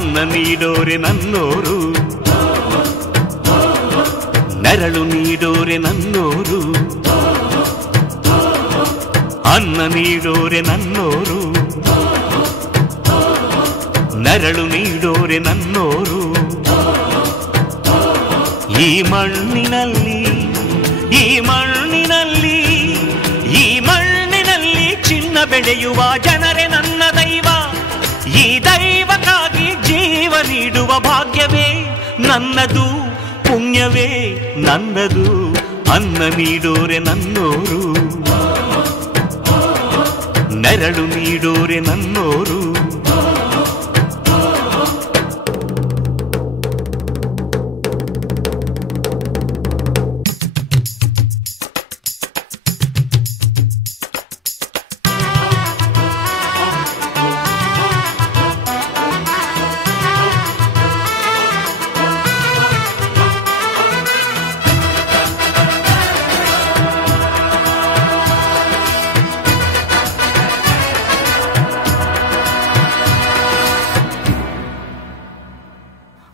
ಅನ್ನ ನೀಡೋರೆ ನನ್ನೋರು, ನೆರಳು ನೀಡೋರೆ ನನ್ನೋರು. ಅನ್ನ ನೀಡೋರೆ ನನ್ನೋರು, ನೆರಳು ನೀಡೋರೆ ನನ್ನೋರು. ಈ ಮಣ್ಣಿನಲ್ಲಿ ಈ ಮಣ್ಣಿನಲ್ಲಿ ಈ ಮಣ್ಣಿನಲ್ಲಿ ಚಿನ್ನ ಬೆಳೆಯುವ ಜನರೇ ನನ್ನ ದೈವ. ಈ ದೈವಕ್ಕಾಗಿ ಜೀವ ನೀಡುವ ಭಾಗ್ಯವೇ ನನ್ನದು, ಪುಣ್ಯವೇ ನನ್ನದು. ಅನ್ನ ನೀಡೋರೆ ನನ್ನೋರು, ನೆರಳು ನೀಡೋರೆ ನನ್ನೋರು.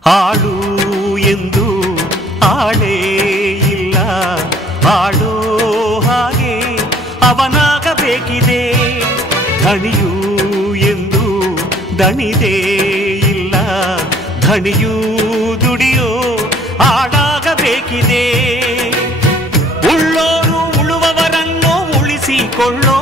ಆಳು ಎಂದು ಆಳೇ ಇಲ್ಲ, ಆಡೋ ಹಾಗೆ ಅವನಾಗಬೇಕಿದೆ. ಧಣಿಯು ಎಂದು ದಣಿದೇ ಇಲ್ಲ, ಧಣಿಯೂ ದುಡಿಯೋ ಆಡಾಗಬೇಕಿದೆ. ಉಳ್ಳೋರು ಉಳುವವರನ್ನು ಉಳಿಸಿಕೊಳ್ಳೋ